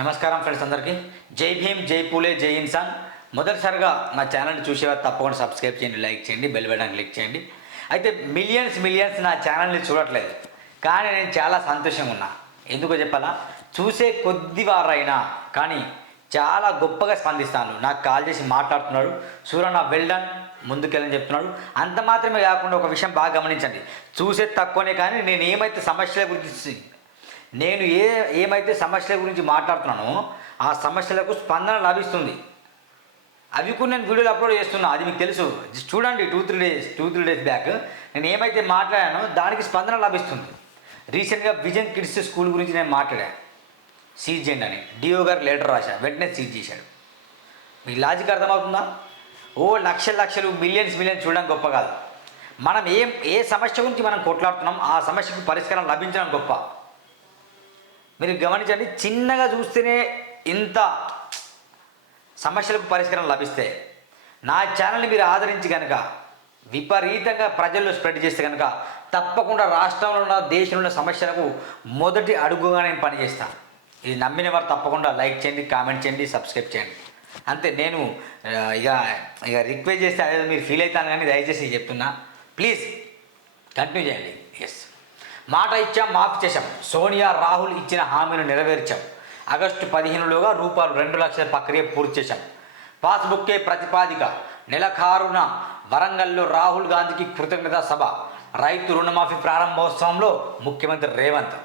నమస్కారం ఫ్రెండ్స్ అందరికీ. జై భీమ్ జై పూలే జై ఇన్సాన్. మొదటిసారిగా మా ఛానల్ని చూసేవారు తప్పకుండా సబ్స్క్రైబ్ చేయండి లైక్ చేయండి బెల్ బటన్ క్లిక్ చేయండి. అయితే మిలియన్స్ మిలియన్స్ నా ఛానల్ని చూడట్లేదు. కానీ నేను చాలా సంతోషంగా ఉన్నా. ఎందుకో చెప్పాలా? చూసే కొద్ది వారైనా కానీ చాలా గొప్పగా స్పందిస్తాను. నాకు కాల్ చేసి మాట్లాడుతున్నాడు సూరన్న వెల్డన్ ముందుకెళ్ళని చెప్తున్నాడు. అంత మాత్రమే కాకుండా ఒక విషయం బాగా గమనించండి. చూసే తక్కువనే కానీ నేను ఏమైతే సమస్యల గురించి నేను ఏ ఏమైతే సమస్యల గురించి మాట్లాడుతున్నానో ఆ సమస్యలకు స్పందన లభిస్తుంది. అవి కూడా నేను వీడియోలు అప్లోడ్ చేస్తున్నా అది మీకు తెలుసు. చూడండి two three days two three days back నేను ఏమైతే మాట్లాడానో దానికి స్పందన లభిస్తుంది. రీసెంట్గా విజన్ కిడ్స్ స్కూల్ గురించి నేను మాట్లాడాను. సీజ్ చేయండి అని. డిఓ గారు లెటర్ రాశా వెంటనే సీజ్ చేశాడు. మీ లాజిక్ అర్థమవుతుందా? ఓ లక్షల లక్షలు మిలియన్స్ మిలియన్స్ చూడడం గొప్ప కాదు. మనం ఏం ఏ సమస్య గురించి మనం కొట్లాడుతున్నాం ఆ సమస్యకు పరిష్కారం లభించడం గొప్ప. మీరు గమనించండి చిన్నగా చూస్తేనే ఇంత సమస్యలకు పరిష్కారం లభిస్తే నా ఛానల్ని మీరు ఆదరించి కనుక విపరీతంగా ప్రజల్లో స్ప్రెడ్ చేస్తే కనుక తప్పకుండా రాష్ట్రంలో ఉన్న దేశంలో ఉన్న సమస్యలకు మొదటి అడుగుగా నేను పనిచేస్తాను. ఇది నమ్మిన వారు తప్పకుండా లైక్ చేయండి కామెంట్ చేయండి సబ్స్క్రైబ్ చేయండి. అంతే నేను ఇక ఇక రిక్వెస్ట్ చేస్తే అదే మీరు ఫీల్ అవుతాను కానీ దయచేసి చెప్తున్నా. ప్లీజ్ కంటిన్యూ చేయండి. ఎస్ మాట ఇచ్చాం మాఫీ చేశాం. సోనియా రాహుల్ ఇచ్చిన హామీని నెరవేర్చాం. ఆగస్టు పదిహేనులోగా రూపాయలు రెండు లక్షల ప్రక్రియ పూర్తి చేశాం. పాస్బుక్కే ప్రతిపాదిక. నెలఖారున వరంగల్లో రాహుల్ గాంధీకి కృతజ్ఞత సభ. రైతు రుణమాఫీ ప్రారంభోత్సవంలో ముఖ్యమంత్రి రేవంత్.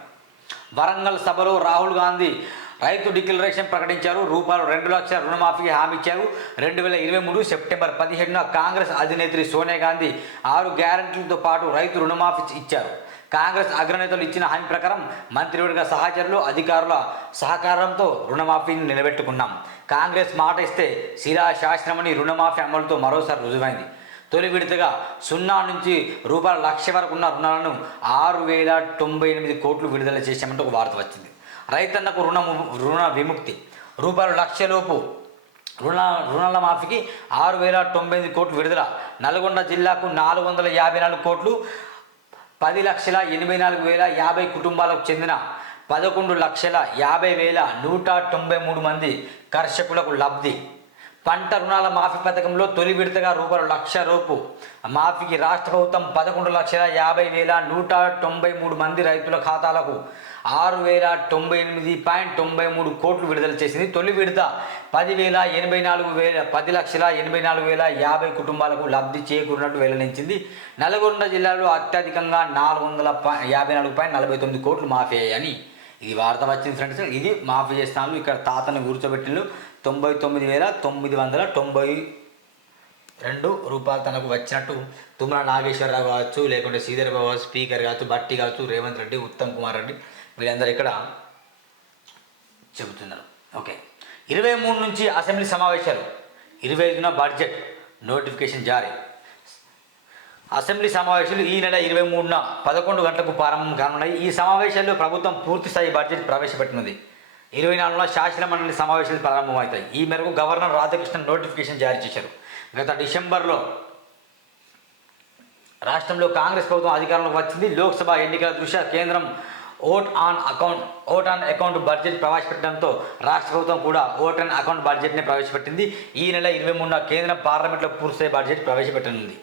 వరంగల్ సభలో రాహుల్ గాంధీ రైతు డిక్లరేషన్ ప్రకటించారు. రూపాయలు రెండు లక్షల రుణమాఫీకి హామీ ఇచ్చారు. రెండు వేల ఇరవై మూడు సెప్టెంబర్ పదిహేడున కాంగ్రెస్ అధినేత్రి సోనియా గాంధీ ఆరు గ్యారంటీలతో పాటు రైతు రుణమాఫీ ఇచ్చారు. కాంగ్రెస్ అగ్రనేతలు ఇచ్చిన హామీ ప్రకారం మంత్రివర్గ సహచరులు అధికారుల సహకారంతో రుణమాఫీని నిలబెట్టుకున్నాం. కాంగ్రెస్ మాట ఇస్తే శిలా శాసనమని రుణమాఫీ అమలుతో మరోసారి రుజువైంది. తొలి విడతగా సున్నా నుంచి రూపాయల లక్ష వరకు ఉన్న రుణాలను ఆరు వేల తొంభై ఎనిమిది కోట్లు విడుదల చేశామంటే ఒక వార్త వచ్చింది. రైతన్నకు రుణ రుణ విముక్తి. రూపాయలు లక్షలోపు రుణ రుణాల మాఫీకి ఆరు వేల తొంభై ఎనిమిది కోట్లు విడుదల. నల్గొండ జిల్లాకు నాలుగు వందల యాభై నాలుగు కోట్లు పది లక్షల ఎనభై నాలుగు వేల యాభై కుటుంబాలకు చెందిన పదకొండు లక్షల యాభై వేల నూట తొంభై మూడు మంది కర్షకులకు లబ్ధి. పంట రుణాల మాఫీ పథకంలో తొలి విడతగా రూపాయలు లక్ష రూపు. మాఫీకి రాష్ట్ర ప్రభుత్వం పదకొండు లక్షల యాభై వేల నూట తొంభై మూడు మంది రైతుల ఖాతాలకు ఆరు వేల తొంభై ఎనిమిది పాయింట్ తొంభై మూడు కోట్లు విడుదల చేసింది. తొలి విడత పదివేల ఎనభై నాలుగు వేల పది లక్షల ఎనభై నాలుగు వేల యాభై కుటుంబాలకు లబ్ధి చేకూరినట్టు వెల్లడించింది. నల్గొండ జిల్లాలో అత్యధికంగా నాలుగు వందల యాభై నాలుగు పాయింట్ నలభై తొమ్మిది కోట్లు మాఫీ అయ్యాయని ఇది వార్త వచ్చింది ఫ్రెండ్స్. ఇది మాఫీ చేస్తాను ఇక్కడ తాతను కూర్చోబెట్టిన తొంభై తొమ్మిది వేల తొమ్మిది వందల తొంభై రెండు రూపాయలు తనకు వచ్చినట్టు తుమ్మల నాగేశ్వరరావు కావచ్చు లేకుంటే శ్రీధర్ బాబు స్పీకర్ కావచ్చు బట్టి కావచ్చు రేవంత్ రెడ్డి ఉత్తమ్ కుమార్ రెడ్డి వీళ్ళందరూ ఇక్కడ చెబుతున్నారు. ఓకే. ఇరవై మూడు నుంచి అసెంబ్లీ సమావేశాలు. ఇరవై ఐదున బడ్జెట్ నోటిఫికేషన్ జారీ. అసెంబ్లీ సమావేశాలు ఈ నెల ఇరవై మూడున పదకొండు గంటలకు ప్రారంభం కానున్నాయి. ఈ సమావేశాల్లో ప్రభుత్వం పూర్తి స్థాయి బడ్జెట్ ప్రవేశపెట్టినది. ఇరవై నాలుగులో శాసన మండలి సమావేశాలు ప్రారంభమవుతాయి. ఈ మేరకు గవర్నర్ రాధాకృష్ణన్ నోటిఫికేషన్ జారీ చేశారు. గత డిసెంబర్లో రాష్ట్రంలో కాంగ్రెస్ ప్రభుత్వం అధికారంలోకి వచ్చింది. లోక్సభ ఎన్నికల దృష్ట్యా కేంద్రం vote on account vote on account budget ప్రవేశపెట్టడంతో రాష్ట్ర ప్రభుత్వం కూడా ఓట్ ఆన్ అకౌంట్ బడ్జెట్ని ప్రవేశపెట్టింది. ఈ నెల ఇరవై మూడున కేంద్రం పార్లమెంట్లో పూర్తయ్యే బడ్జెట్ ప్రవేశపెట్టనుంది.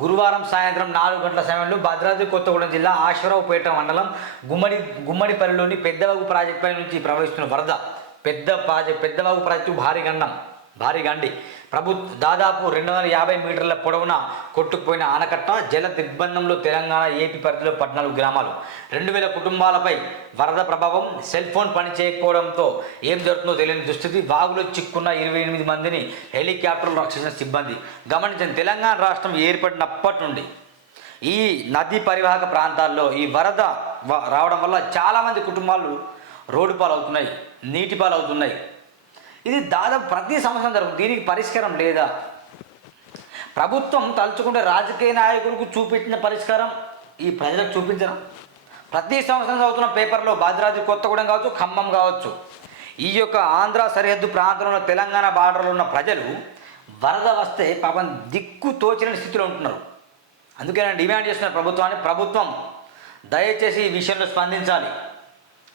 గురువారం సాయంత్రం నాలుగు గంటల సమయంలో భద్రాద్రి కొత్తగూడెం జిల్లా ఆశ్వరావుపేట మండలం గుమ్మడి గుమ్మడిపల్లిలోని పెద్దవాగు ప్రాజెక్టుపై నుంచి ప్రవహిస్తున్న వరద. పెద్ద ప్రాజెక్ట్ పెద్దవాగు ప్రాజెక్టు భారీ గండం భారీగాండి. ప్రభు దాదాపు రెండు వందల యాభై మీటర్ల పొడవున కొట్టుకుపోయిన ఆనకట్ట జల దిగ్బంధంలో తెలంగాణ ఏపీ పరిధిలో పద్నాలుగు గ్రామాలు. రెండు వేల కుటుంబాలపై వరద ప్రభావం సెల్ ఫోన్ పని చేయకపోవడంతో ఏం జరుగుతుందో తెలియని దుస్థితి వాగులో చిక్కున్న ఇరవై ఎనిమిది మందిని హెలికాప్టర్లు రక్షించిన సిబ్బంది. గమనించండి తెలంగాణ రాష్ట్రం ఏర్పడినప్పటి నుండి ఈ నదీ పరివాహక ప్రాంతాల్లో ఈ వరద రావడం వల్ల చాలామంది కుటుంబాలు రోడ్డు పాలవుతున్నాయి నీటి పాలవుతున్నాయి. ఇది దాదాపు ప్రతి సంవత్సరం జరుగుతుంది దీనికి పరిష్కారం లేదా? ప్రభుత్వం తలుచుకుంటే రాజకీయ నాయకులకు చూపించిన పరిష్కారం ఈ ప్రజలకు చూపించడం. ప్రతి సంవత్సరం చదువుతున్న పేపర్లో భద్రాద్రి కొత్తగూడెం కావచ్చు ఖమ్మం కావచ్చు. ఈ యొక్క ఆంధ్ర సరిహద్దు ప్రాంతంలో తెలంగాణ బార్డర్లో ఉన్న ప్రజలు వరద వస్తే పాపం దిక్కు తోచిన స్థితిలో ఉంటున్నారు. అందుకే నేను డిమాండ్ చేస్తున్న ప్రభుత్వాన్ని ప్రభుత్వం దయచేసి ఈ విషయంలో స్పందించాలి.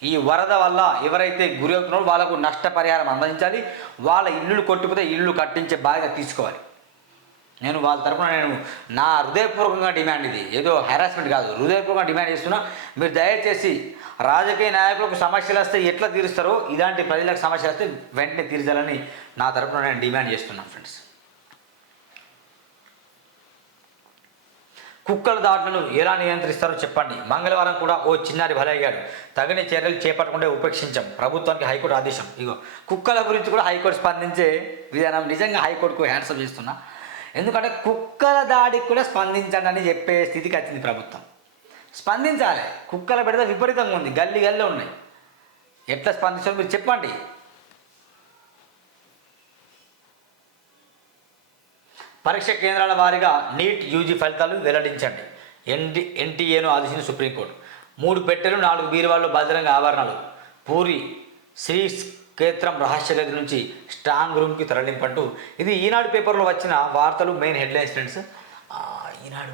ఈ వరద వల్ల ఎవరైతే గురి అవుతున్నారో వాళ్ళకు నష్టపరిహారం అందించాలి. వాళ్ళ ఇల్లులు కొట్టుకుపోతే ఇల్లు కట్టించే బాధ్యత తీసుకోవాలి. నేను వాళ్ళ తరపున నేను నా హృదయపూర్వకంగా డిమాండ్ ఇది. ఏదో హెరాస్మెంట్ కాదు. హృదయపూర్వకంగా డిమాండ్ చేస్తున్నా. మీరు దయచేసి రాజకీయ నాయకులకు సమస్యలు వస్తే ఎట్లా తీరుస్తారో ఇలాంటి ప్రజలకు సమస్యలు వస్తే వెంటనే తీర్చాలని నా తరపున నేను డిమాండ్ చేస్తున్నాను ఫ్రెండ్స్ కుక్కల దాడులను ఎలా నియంత్రిస్తారో చెప్పండి. మంగళవారం కూడా ఓ చిన్నారి బలయ్యాడు. తగిన చర్యలు చేపట్టకుండా ఉపేక్షించాం. ప్రభుత్వానికి హైకోర్టు ఆదేశం. ఇగో కుక్కల గురించి కూడా హైకోర్టు స్పందించే విధానం నిజంగా హైకోర్టుకు హ్యాండ్సప్ చేస్తున్నా. ఎందుకంటే కుక్కల దాడికి కూడా స్పందించండి అని చెప్పే స్థితికి వచ్చింది ప్రభుత్వం. స్పందించాలి. కుక్కల పెడితే విపరీతంగా ఉంది. గల్లీ గల్లీ ఉన్నాయి. ఎట్లా స్పందించాలో మీరు చెప్పండి. పరీక్ష కేంద్రాల వారీగా నీట్ యూజీ ఫలితాలు వెల్లడించండి. ఎన్డి ఎన్టీఏను ఆదేశించిన సుప్రీంకోర్టు. మూడు పెట్టెలు నాలుగు బీరువాళ్ళు భద్రంగా ఆభరణాలు పూరి శ్రీ క్షేత్రం రహస్య గది నుంచి స్ట్రాంగ్ రూమ్కి తరలింపంటూ ఇది ఈనాడు పేపర్లో వచ్చిన వార్తలు main headlines friends. Eenadu.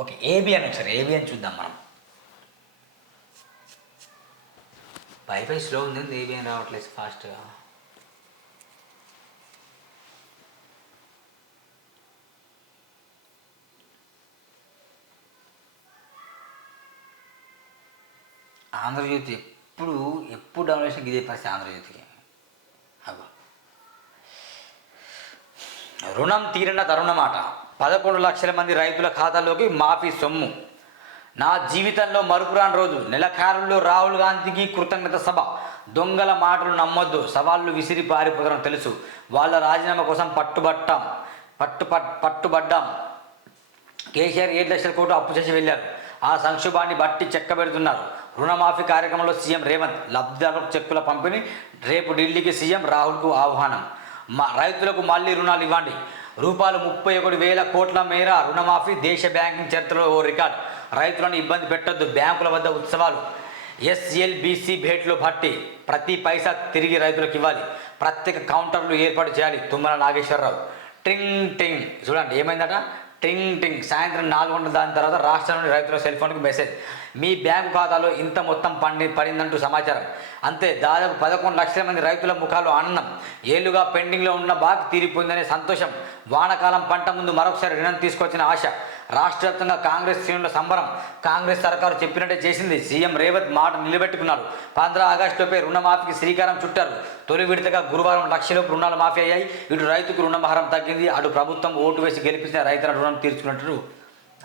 Okay ABN ఒకసారి ఏబిఎన్ చూద్దాం మనం. వైఫై స్లో ఉంది ఏబిఎన్ రావట్లేదు ఫాస్ట్గా. ఆంధ్రజ్యోతి ఎప్పుడు ఎప్పుడు డౌన్లోడ్ చేసిన ఇదే పరిస్థితి ఆంధ్రజ్యోతికి. అగో రుణం తీరిన తరుణమాట. పదకొండు లక్షల మంది రైతుల ఖాతాలోకి మాఫీ సొమ్ము. నా జీవితంలో మరుపురాని రోజు. నెలకారుల్లో రాహుల్ గాంధీకి కృతజ్ఞత సభ. దొంగల మాటలు నమ్మొద్దు. సవాళ్ళు విసిరి పారిపోతారని తెలుసు. వాళ్ళ రాజీనామా కోసం పట్టుబట్టాం పట్టు పట్- పట్టుబడ్డాం. కేసీఆర్ ఏడు లక్షల కోట్లు అప్పు చేసి వెళ్ళారు. ఆ సంక్షోభాన్ని బట్టి చెక్కబెడుతున్నారు రుణమాఫీ కార్యక్రమంలో సీఎం రేవంత్ లబ్ధిదారులకు చెక్కుల పంపిణీ రేపు ఢిల్లీకి సీఎం రాహుల్కు ఆహ్వానం. మా రైతులకు మళ్ళీ రుణాలు ఇవ్వండి. రూపాయలు ముప్పై ఒకటి వేల కోట్ల మేర రుణమాఫీ దేశ బ్యాంకింగ్ చరిత్రలో ఓ రికార్డ్. రైతులను ఇబ్బంది పెట్టొద్దు బ్యాంకుల వద్ద ఉత్సవాలు. ఎస్ఎల్బిసి భేట్లో భట్టి ప్రతి పైసా తిరిగి రైతులకు ఇవ్వాలి. ప్రత్యేక కౌంటర్లు ఏర్పాటు చేయాలి తుమ్మల నాగేశ్వరరావు. టింగ్ టింగ్. చూడండి ఏమైందట? టింగ్ టింగ్. సాయంత్రం నాలుగు గంటల దాని తర్వాత రాష్ట్రంలోని రైతుల సెల్ ఫోన్కు మెసేజ్. మీ బ్యాంకు ఖాతాలో ఇంత మొత్తం పండి పడిందంటూ సమాచారం. అంతే దాదాపు పదకొండు లక్షల మంది రైతుల ముఖాలు ఆనందం. ఏళ్ళుగా పెండింగ్లో ఉన్న బాగా తీరిపోయిందనే సంతోషం. వానాకాలం పంట ముందు మరొకసారి రుణం తీసుకొచ్చిన ఆశ. రాష్ట్ర వ్యాప్తంగా కాంగ్రెస్ శ్రేణుల సంబరం. కాంగ్రెస్ సర్కారు చెప్పినట్టే చేసింది. సీఎం రేవంత్ మాట నిలబెట్టుకున్నారు. పంద్రా ఆగస్టులోపై రుణమాఫీకి శ్రీకారం చుట్టారు. తొలి విడతగా గురువారం లక్షలోపు రుణాలు మాఫీ అయ్యాయి. ఇటు రైతుకు రుణభారం తగ్గింది. అటు ప్రభుత్వం ఓటు వేసి గెలిపించిన రైతుల రుణం తీర్చుకున్నట్టు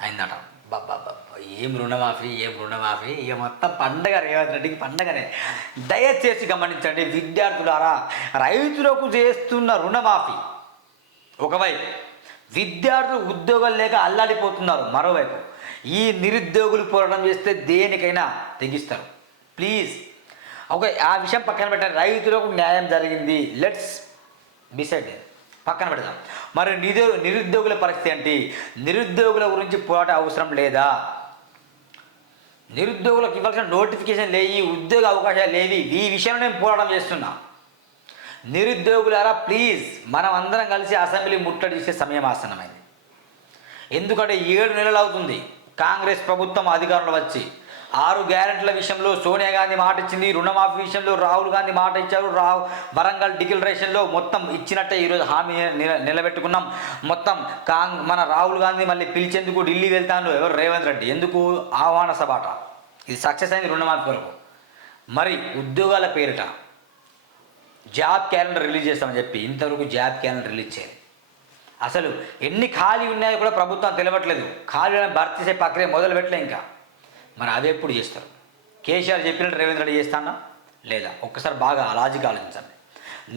అయిందట. బాబా ఏం రుణమాఫీ ఏం రుణమాఫీ? ఇక మొత్తం పండగ రేవంత్ రెడ్డికి పండగనే. దయచేసి గమనించండి. విద్యార్థులారా రైతులకు చేస్తున్న రుణమాఫీ. ఒకవైపు విద్యార్థులు ఉద్యోగాలు లేక అల్లాడిపోతున్నారు మరోవైపు. ఈ నిరుద్యోగులు పోరాటం చేస్తే దేనికైనా తెగిస్తారు. ప్లీజ్ ఓకే ఆ విషయం పక్కన పెట్టండి. రైతులకు న్యాయం జరిగింది. లెట్స్ డిసైడ్ పక్కన పెడదాం. మరి నిరు నిరుద్యోగుల పరిస్థితి ఏంటి? నిరుద్యోగుల గురించి పోరాటం అవసరం లేదా? నిరుద్యోగులకు ఇవ్వాల్సిన నోటిఫికేషన్ లేవి ఉద్యోగ అవకాశాలు లేవి ఈ విషయంలో నేను పోరాటం చేస్తున్నా. నిరుద్యోగులారా ప్లీజ్ మనం అందరం కలిసి అసెంబ్లీ ముట్టడి చేసే సమయం ఆసనమైంది ఎందుకంటే ఏడు నెలలు అవుతుంది. కాంగ్రెస్ ప్రభుత్వం అధికారంలో వచ్చి ఆరు గ్యారెంటీల విషయంలో సోనియా గాంధీ మాట ఇచ్చింది రుణమాఫీ విషయంలో రాహుల్ గాంధీ మాట ఇచ్చారు రా వరంగల్ డిక్లరేషన్లో మొత్తం ఇచ్చినట్టే ఈరోజు హామీ నిల- నిలబెట్టుకున్నాం. మొత్తం కాంగ్ మన రాహుల్ గాంధీ మళ్ళీ పిలిచేందుకు ఢిల్లీ వెళ్తాను ఎవరు రేవంత్ రెడ్డి? ఎందుకు? ఆహ్వాన సభాట. ఇది సక్సెస్ అయింది రుణమాఫీ కొరకు మరి ఉద్యోగాల పేరిట జాబ్ క్యాలెండర్ రిలీజ్ చేస్తామని చెప్పి ఇంతవరకు జాబ్ క్యాలెండర్ రిలీజ్ చేయాలి అసలు ఎన్ని ఖాళీ ఉన్నాయో కూడా ప్రభుత్వం తెలియట్లేదు ఖాళీలను భర్తీ చేసే ప్రక్రియ మొదలు పెట్టలే ఇంకా. మరి అవి ఎప్పుడు చేస్తారు? కేసీఆర్ చెప్పినట్టు రేవంత్ రెడ్డి చేస్తానా లేదా? ఒక్కసారి బాగా లాజిక్ ఆలోచించండి.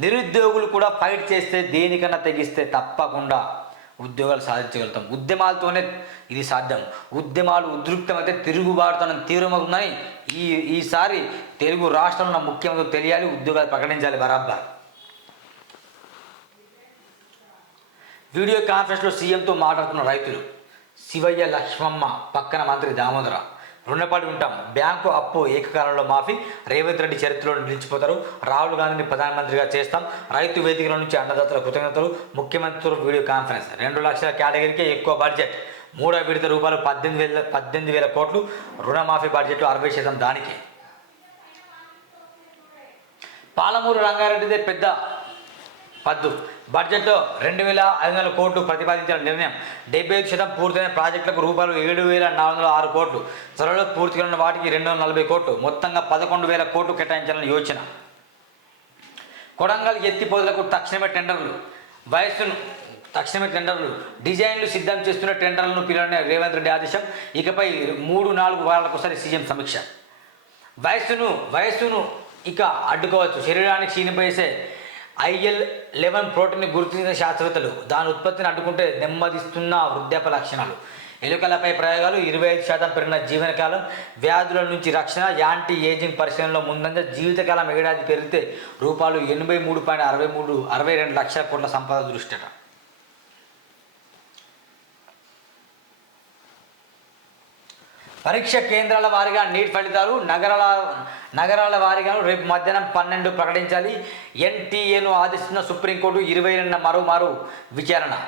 నిరుద్యోగులు కూడా ఫైట్ చేస్తే దేనికన్నా తెగిస్తే తప్పకుండా ఉద్యోగాలు సాధించగలుగుతాం. ఉద్యమాలతోనే ఇది సాధ్యం. ఉద్యమాలు ఉద్రిక్తమైతే తిరుగుబాటుతనం తీవ్రమవుతుందని ఈ ఈసారి తెలుగు రాష్ట్రంలో ఉన్న ముఖ్యమంత్రి తెలియాలి ఉద్యోగాలు ప్రకటించాలి బరాబర్. వీడియో కాన్ఫరెన్స్లో సీఎంతో మాట్లాడుతున్న రైతులు శివయ్య లక్ష్మమ్మ పక్కన మంత్రి దామోదర రుణపడి ఉంటాం. బ్యాంకు అప్పు ఏకకాలంలో మాఫీ. రేవంత్ రెడ్డి చరిత్రలో నిలిచిపోతారు. రాహుల్ గాంధీని ప్రధానమంత్రిగా చేస్తాం. రైతు వేదికల నుంచి అండదాతల కృతజ్ఞతలు. ముఖ్యమంత్రి వీడియో కాన్ఫరెన్స్. రెండు లక్షల కేటగిరీకే ఎక్కువ బడ్జెట్. మూడో విడత రూపాయలు పద్దెనిమిది వేల పద్దెనిమిది వేల కోట్లు. రుణమాఫీ బడ్జెట్లో అరవై శాతం దానికి. పాలమూరు రంగారెడ్డిదే పెద్ద పద్దు. బడ్జెట్లో రెండు వేల ఐదు వందల కోట్లు ప్రతిపాదించిన నిర్ణయం. డెబ్బై ఐదు శాతం పూర్తయిన ప్రాజెక్టులకు రూపాయలు ఏడు వేల నాలుగు వందల ఆరు కోట్లు. త్వరలో పూర్తి ఉన్న వాటికి రెండు వందల నలభై కోట్లు. మొత్తంగా పదకొండు వేల కోట్లు కేటాయించాలని యోచన. కొడంగల్ ఎత్తిపోతులకు తక్షణమే టెండర్లు. వయస్సును తక్షణమే టెండర్లు. డిజైన్లు సిద్ధం చేస్తున్న టెండర్లను పిలవని రేవంత్ రెడ్డి ఆదేశం. ఇకపై మూడు నాలుగు వారాలకు ఒకసారి సీఎం సమీక్ష. వయస్సును వయస్సును ఇక అడ్డుకోవచ్చు. శరీరానికి క్షీణింపేసే ఐఎల్ లెవెన్ ప్రోటీన్ గుర్తించిన శాస్త్రవేత్తలు దాని ఉత్పత్తిని అడ్డుకుంటే నెమ్మదిస్తున్న వృద్ధాప్య లక్షణాలు. ఎలుకలపై ప్రయోగాలు ఇరవై ఐదు శాతం పెరిగిన జీవనకాలం వ్యాధుల నుంచి రక్షణ యాంటీ ఏజింగ్ పరిశీలనలో ముందంజ జీవితకాలం ఏడాది పెరిగితే రూపాయలు ఎనభై మూడు పాయింట్ అరవై మూడు అరవై రెండు లక్షల కోట్ల సంపద దృష్టిట పరీక్ష కేంద్రాల వారీగా నీట్ ఫలితాలు నగరాల నగరాల వారీగా రేపు మధ్యాహ్నం పన్నెండు ప్రకటించాలి. ఎన్టీఏను ఆదేశిస్తున్న సుప్రీంకోర్టు ఇరవై రెండున మరోమారు విచారణ.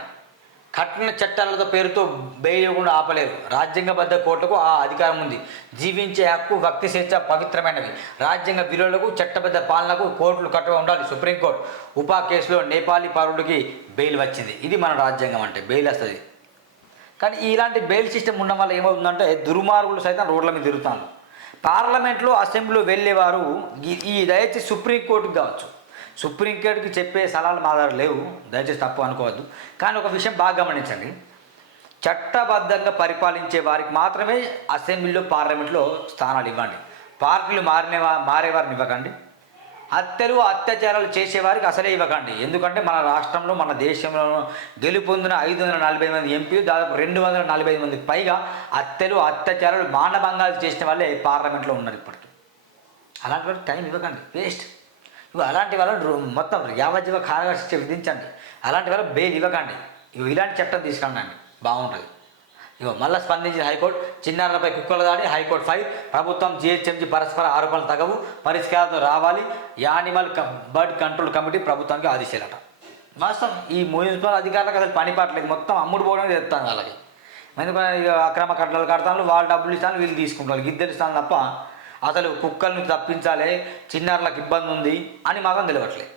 కఠిన చట్టాలతో పేరుతో బెయిల్ ఇవ్వకుండా ఆపలేరు. రాజ్యాంగబద్ధ కోర్టులకు ఆ అధికారం ఉంది. జీవించే హక్కు భక్తి స్వేచ్ఛ పవిత్రమైనవి. రాజ్యాంగ విలువలకు చట్టబద్ధ పాలనకు కోర్టులు కట్టుగా ఉండాలి. సుప్రీంకోర్టు ఉపా కేసులో నేపాలీ పౌరుడికి బెయిల్ వచ్చింది. ఇది మన రాజ్యాంగం అంటే బెయిల్ వస్తుంది. కానీ ఇలాంటి బెయిల్ సిస్టమ్ ఉండడం వల్ల ఏమవుతుందంటే దుర్మార్గులు సైతం రోడ్ల మీద తిరుగుతాను పార్లమెంట్లో అసెంబ్లీలో వెళ్ళేవారు ఈ- దయచేసి సుప్రీంకోర్టుకి కావచ్చు. సుప్రీంకోర్టుకి చెప్పే సలహాలు మా దగ్గర లేవు. దయచేసి తప్పు అనుకోవద్దు. కానీ ఒక విషయం బాగా గమనించండి. చట్టబద్ధంగా పరిపాలించే వారికి మాత్రమే అసెంబ్లీలో పార్లమెంట్లో స్థానాలు ఇవ్వండి. పార్టీలు మారిన మారేవారిని ఇవ్వకండి. హత్యలు అత్యాచారాలు చేసేవారికి అసలే ఇవ్వకండి. ఎందుకంటే మన రాష్ట్రంలో మన దేశంలో గెలుపొందిన ఐదు వందల నలభై మంది ఎంపీలు దాదాపు రెండు వందల నలభై ఐదు మందికి పైగా హత్యలు అత్యాచారాలు మానభంగాలు చేసిన వాళ్ళే పార్లమెంట్లో ఉన్నారు ఇప్పటికి. అలాంటి వాళ్ళకి టైం ఇవ్వకండి. వేస్ట్ ఇవి అలాంటి వాళ్ళని రో- మొత్తం యావజ్జీవ కారాగార విధించండి. అలాంటి వాళ్ళకి బెయిల్ ఇవ్వకండి. ఇవి ఇలాంటి చట్టం తీసుకురండి. బాగుంటుంది. ఇగో మళ్ళీ స్పందించిన హైకోర్టు. చిన్నారులపై కుక్కల దాడి హైకోర్టు ఫైవ్ ప్రభుత్వం జిహెచ్ఎంసీ పరస్పర ఆరోపణలు తగవు. పరిష్కారంతో రావాలి. యానిమల్ బర్డ్ కంట్రోల్ కమిటీ ప్రభుత్వానికి ఆదేశాలట. వాస్తవం ఈ మున్సిపల్ అధికారులకు అసలు పని పట్టలేదు మొత్తం అమ్ముడు పోవడం చెప్తాను వాళ్ళకి. ఎందుకంటే ఇక అక్రమ కట్టలు కడతాను వాళ్ళు డబ్బులు ఇస్తాను వీళ్ళు తీసుకుంటారు. ఇద్దరు ఇస్తాను తప్ప అసలు కుక్కల్ని తప్పించాలి చిన్నారులకు ఇబ్బంది ఉంది అని మాత్రం తెలియట్లేదు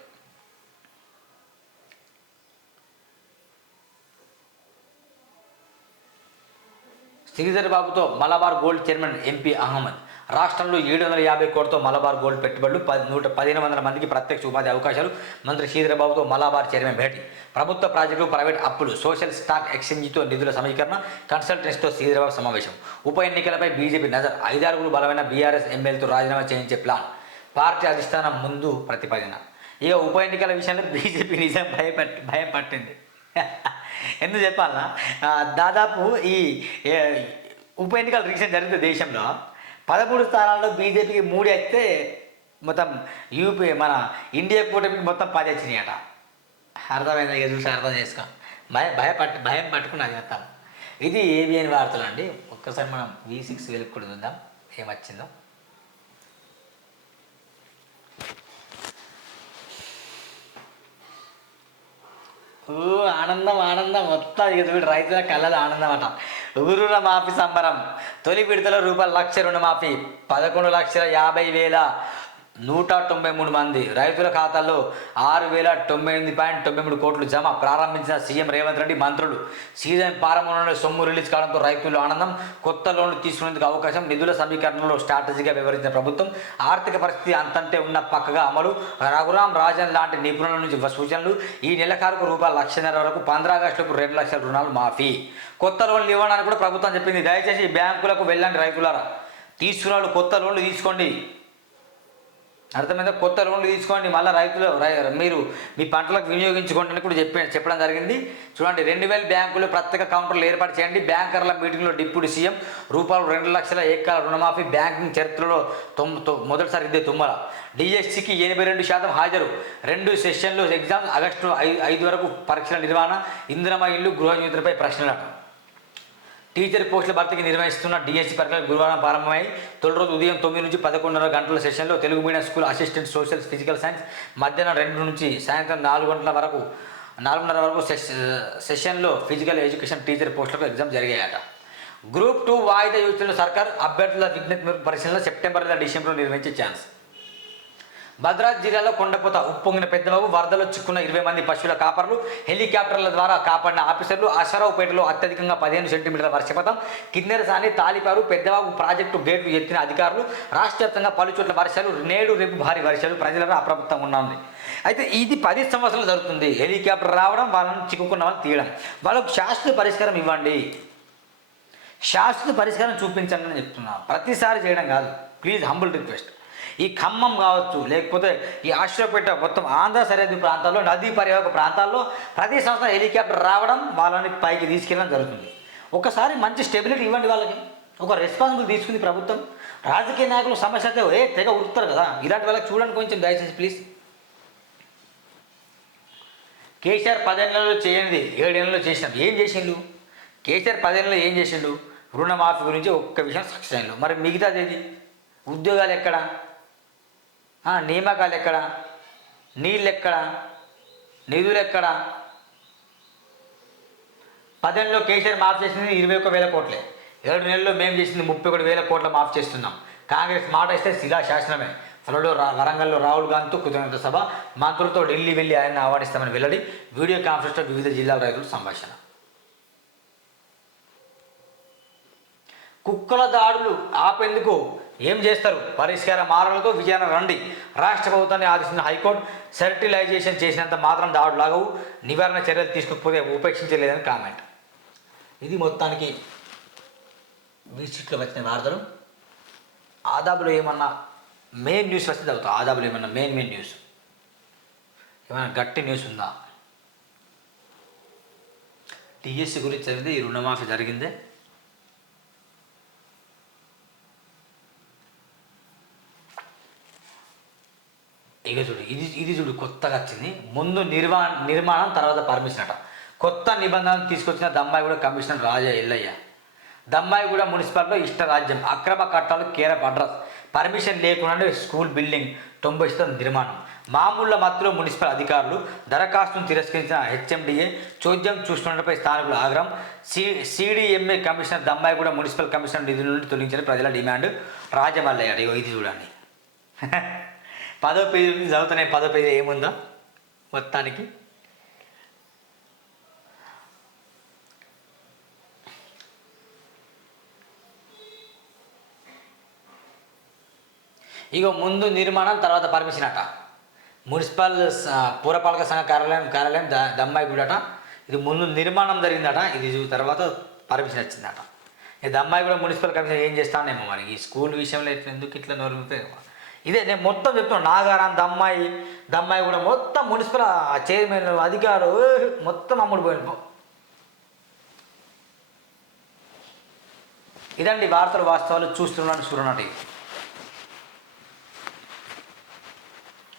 శ్రీధర్ బాబుతో Malabar gold chairman MP Ahmed. రాష్ట్రంలో ఏడు వందల యాభై కోట్లతో మలబార్ గోల్డ్ పెట్టుబడులు పది నూట పదిహేను వందల మందికి ప్రత్యక్ష ఉపాధి అవకాశాలు మంత్రి శ్రీధరబాబుతో మలబార్ చైర్మన్ భేటీ. ప్రభుత్వ ప్రాజెక్టులు ప్రైవేట్ అప్పులు సోషల్ స్టాక్ ఎక్స్చేంజ్తో నిధుల సమీకరణ కన్సల్టెన్సీతో శ్రీధరబాబు సమావేశం. ఉప ఎన్నికలపై బీజేపీ నజర్ ఐదారుగురు బలమైన బీఆర్ఎస్ ఎమ్మెల్యేతో రాజీనామా చేయించే ప్లాన్. పార్టీ అధిష్టానం ముందు ప్రతిపాదన. ఇక ఉప ఎన్నికల విషయంలో బీజేపీ నిజం భయపట్ భయపట్టింది. ఎందుకు చెప్పాలన్నా దాదాపు ఈ ఉప ఎన్నికలు రీసెంట్ జరిగితే దేశంలో పదమూడు స్థానాల్లో బీజేపీకి మూడు అయితే మొత్తం యూపీ మన ఇండియా కూటమికి మొత్తం పది వచ్చినాయట. అర్థమైంది? ఇక చూసి అర్థం చేసుకో. భయం భయపట్టి భయం పట్టుకుని అది ఇది ఏబిఎన్ వార్తలు అండి. ఒక్కసారి మనం వి సిక్స్ వెలుపు కూడా చూద్దాం. ఏమొచ్చిందో. ఓ ఆనందం ఆనందం. మొత్తం ఇక చూడు రైతుల కళ్ళలో ఆనందం అట ఊరు రుణమాఫీ సంబరం. తొలి విడతలో రూపాయలు లక్ష రుణమాఫీ. పదకొండు లక్షల యాభై వేల నూట తొంభై మూడు మంది రైతుల ఖాతాల్లో ఆరు వేల తొంభై ఎనిమిది పాయింట్ తొంభై మూడు కోట్లు జమ. ప్రారంభించిన సీఎం రేవంత్ రెడ్డి మంత్రులు. సీజన్ ప్రారంభంలోనే సొమ్ము రిలీజ్ కావడంతో రైతులు ఆనందం. కొత్త లోన్లు తీసుకునేందుకు అవకాశం. నిధుల సమీకరణలో స్ట్రాటజీగా వివరించిన ప్రభుత్వం ఆర్థిక పరిస్థితి అంతంటే ఉన్న పక్కగా అమలు. రఘురాం రాజన్ లాంటి నిపుణుల నుంచి సూచనలు. ఈ నెలకారుకు రూపాయల లక్షన్నర వరకు పంద్రా ఆగస్టుకు రెండు లక్షల రుణాలు మాఫీ. కొత్త లోన్లు ఇవ్వడానికి కూడా ప్రభుత్వం చెప్పింది. దయచేసి బ్యాంకులకు వెళ్ళండి రైతులారా. తీసుకున్న వాళ్ళు కొత్త లోన్లు తీసుకోండి. అర్థమైందా? కొత్త లోన్లు తీసుకోండి మళ్ళీ రైతులు రై- మీరు మీ పంటలకు వినియోగించుకోండి అని కూడా చెప్పి చెప్పడం జరిగింది. చూడండి రెండు వేల బ్యాంకులు ప్రత్యేక కౌంటర్లు ఏర్పాటు చేయండి. బ్యాంకర్ల మీటింగ్లో డిప్యూటీ సీఎం రూపాయలు రెండు లక్షల ఏకాల రుణమాఫీ బ్యాంకింగ్ చరిత్రలో తొమ్ మొదటిసారి ఇదే తుమ్మల. డిఎస్సికి ఎనభై రెండు శాతం హాజరు. రెండు సెషన్లు ఎగ్జామ్ ఆగస్టు ఐదు ఐదు వరకు పరీక్షల నిర్వహణ ఇంద్రమ ఇల్లు గృహ జ్యోతులపై ప్రశ్నలు టీచర్ పోస్టుల భర్తీకి నిర్వహిస్తున్న డిఎస్సీ పరీక్షలు గురువారం ప్రారంభమై తొలి రోజు ఉదయం తొమ్మిది నుంచి పదకొండున్నర గంటల సెషన్లో Telugu medium school assistant social physical science మధ్యాహ్నం రెండు నుంచి సాయంత్రం నాలుగు గంటల వరకు నాలుగున్నర వరకు సెష సెషన్లో ఫిజికల్ ఎడ్యుకేషన్ టీచర్ పోస్టులకు ఎగ్జామ్ జరిగాయట. గ్రూప్ టూ వాయిదా యోచనలో సర్కార్ అభ్యర్థుల విజ్ఞప్తి పరిశీలన సెప్టెంబర్ లేదా డిసెంబర్లో నిర్వహించే ఛాన్స్. భద్రాద్రి జిల్లాలో కొండపోత ఉప్పొంగిన పెద్దబాబు వరదలో చిక్కున్న ఇరవై మంది పశువుల కాపర్లు హెలికాప్టర్ల ద్వారా కాపాడిన ఆఫీసర్లు అషరావుపేటలో అత్యధికంగా పదిహేను సెంటీమీటర్ల వర్షపాతం కిన్నెరసాని తాలిపారు పెద్దబాబు ప్రాజెక్టు గేట్లు ఎత్తిన అధికారులు రాష్ట్ర వ్యాప్తంగా పలుచోట్ల వర్షాలు నేడు రేపు భారీ వర్షాలు ప్రజలను అప్రమత్తంగా ఉన్నది అయితే ఇది పది సంవత్సరాలు జరుగుతుంది. హెలికాప్టర్ రావడం వాళ్ళని చిక్కుకున్న వాళ్ళని తీయడం. వాళ్ళకు శాశ్వత పరిష్కారం ఇవ్వండి. శాశ్వత పరిష్కారం చూపించండి అని చెప్తున్నా. ప్రతిసారి చేయడం కాదు. Please humble request. ఈ ఖమ్మం కావచ్చు లేకపోతే ఈ ఆశ్రయపేట మొత్తం ఆంధ్ర సరిహద్దు ప్రాంతాల్లో నదీ పరివాహక ప్రాంతాల్లో ప్రతి సంవత్సరం హెలికాప్టర్ రావడం వాళ్ళని పైకి తీసుకెళ్ళడం జరుగుతుంది. ఒకసారి మంచి స్టెబిలిటీ ఇవ్వండి వాళ్ళకి. ఒక రెస్పాన్సిబుల్ తీసుకుంది ప్రభుత్వం. రాజకీయ నాయకులు సమస్య అయితే ఏ తెగ ఉరుకుతారు కదా. ఇలాంటి వాళ్ళకి చూడండి కొంచెం దయచేసి ప్లీజ్. కేసీఆర్ పదేళ్ళలో చేయనిది ఏడేళ్ళలో చేసినాం. ఏం చేసిండు? కేసీఆర్ పదేళ్ళలో ఏం చేసిండు? రుణమాఫీ గురించి ఒక్క విషయం సక్సెస్ అయిండు మరి మిగతాది ఏది? ఉద్యోగాలు ఎక్కడ? నియామకాలు ఎక్కడ నీళ్ళు ఎక్కడ నిధులు ఎక్కడ పదేళ్ళలో కేసీఆర్ మాఫ్ చేసింది ఇరవై ఒక్క వేల కోట్లే. ఏడు నెలల్లో మేము చేసింది ముప్పై ఒకటి వేల కోట్ల మాఫ్ చేస్తున్నాం. కాంగ్రెస్ మాట ఇస్తే శిలా శాసనమే. త్వరలో వరంగల్లో రాహుల్ గాంధీతో కృతజ్ఞత సభ మంత్రులతో ఢిల్లీ వెళ్ళి ఆయన ఆహ్వానిస్తామని వెల్లడి వీడియో కాన్ఫరెన్స్లో వివిధ జిల్లాల రైతులు సంభాషణ. కుక్కల దాడులు ఆపేందుకు ఏం చేస్తారు? పరిష్కార మార్గాలతో విజయాన్ని రండి. రాష్ట్ర ప్రభుత్వాన్ని ఆదేశించిన హైకోర్టు సెర్టిలైజేషన్ చేసినంత మాత్రం దాడులు లాగవు నివారణ చర్యలు తీసుకోకపోతే ఉపేక్షించలేదని కామెంట్. ఇది మొత్తానికి విసిట్లో వచ్చిన వార్తలు. ఆదాబులో ఏమన్నా మెయిన్ న్యూస్ వస్తే చదువుతా ఆదాబులో ఏమన్నా మెయిన్ మెయిన్ న్యూస్? ఏమైనా గట్టి న్యూస్ ఉందా? టీఎస్సీ గురించి చదివితే ఈ రుణమాఫీ జరిగిందే. ఇక చూడు ఇది ఇది చూడు కొత్తగా వచ్చింది. ముందు నిర్మా నిర్మాణం తర్వాత పర్మిషన్ అట. కొత్త నిబంధనలు తీసుకొచ్చిన దమ్మాయి కూడా కమిషనర్ రాజా ఎల్లయ్య. దమ్మాయి కూడా మున్సిపాలిటీలో ఇష్ట రాజ్యం అక్రమ కట్టాలు కేరప్ అడ్రస్ పర్మిషన్ లేకుండానే స్కూల్ బిల్డింగ్ తొంభై శాతం నిర్మాణం. మామూళ్ళ మత్తులో మున్సిపల్ అధికారులు దరఖాస్తును తిరస్కరించిన హెచ్ఎండిఏ చోద్యం చూస్తుండటంపై స్థానికుల ఆగ్రహం. సి సిడిఎంఏ కమిషనర్ దమ్మాయి కూడా మున్సిపల్ కమిషనర్ నిధుల నుండి తొలగించిన ప్రజల డిమాండ్. రాజమల్లయ్య ఇది చూడండి. పదో పేజీ నుంచి చదువుతున్నాయి పదో పేజీ ఏముందో మొత్తానికి? ఇగో ముందు నిర్మాణం తర్వాత పర్మిషన్ అట. మున్సిపల్ పురపాలక సంఘ కార్యాలయం కార్యాలయం ద దమ్మాయిగూడట ఇది ముందు నిర్మాణం జరిగిందట ఇది తర్వాత పర్మిషన్ వచ్చిందట. ఈ దమ్మాయి కూడా మున్సిపల్ కమిషన్ ఏం చేస్తానేమో మరి? ఈ స్కూల్ విషయంలో ఎట్లా ఎందుకు ఇట్లా నొరుగుతాయి ఇదే నేను మొత్తం చెప్తున్నాను నాగారం దమ్మాయి దమ్మాయి కూడా మొత్తం మున్సిపల్ చైర్మన్ అధికారు మొత్తం అమ్ముడు పోయిన ఇదండి వార్తలు వాస్తవాలు చూస్తున్నాను చూడనటి